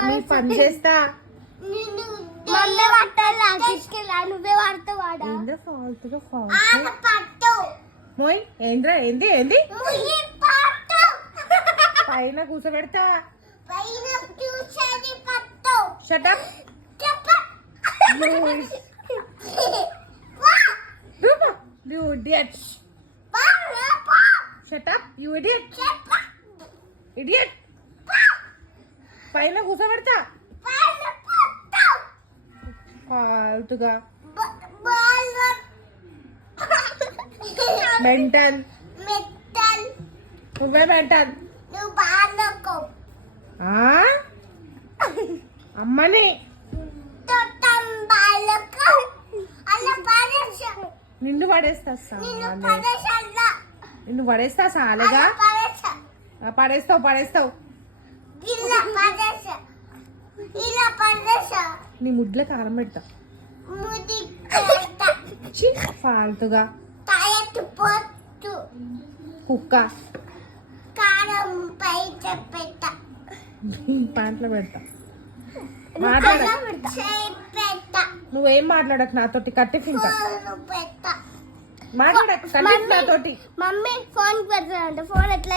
నీ పని చేస్తా. మమ్మీ పట్టాలి తీసుకెళ్ళా నువ్వే పడతావు వాడ ఏంద్రా ఫాల్తుగా ఫాల్తు మోయ్ ఏంద్రా ఏంది ఏంది పైన కూర్చోబెడతా. Shut up you idiot. Shut up you idiot. Idiot. పైన కూర్చోబెడతా ఫాల్తుగా మెంటల్ నువ్వే మెంటల్ అమ్మని నిన్ను పడేస్తా నిన్ను పడేస్తా సాలేగా పడేస్తావు పడేస్తావు నీ ముడ్ల కారం పెడతా ఫాల్తుగా కుక్క ప్యాంట్లో పెడతా నువ్వేం మాట్లాడకు నాతోటి కట్టి ఇంకా మాట్లాడకు నాతోటి. మమ్మీ ఫోన్ పెడతా ఫోన్ ఎట్లా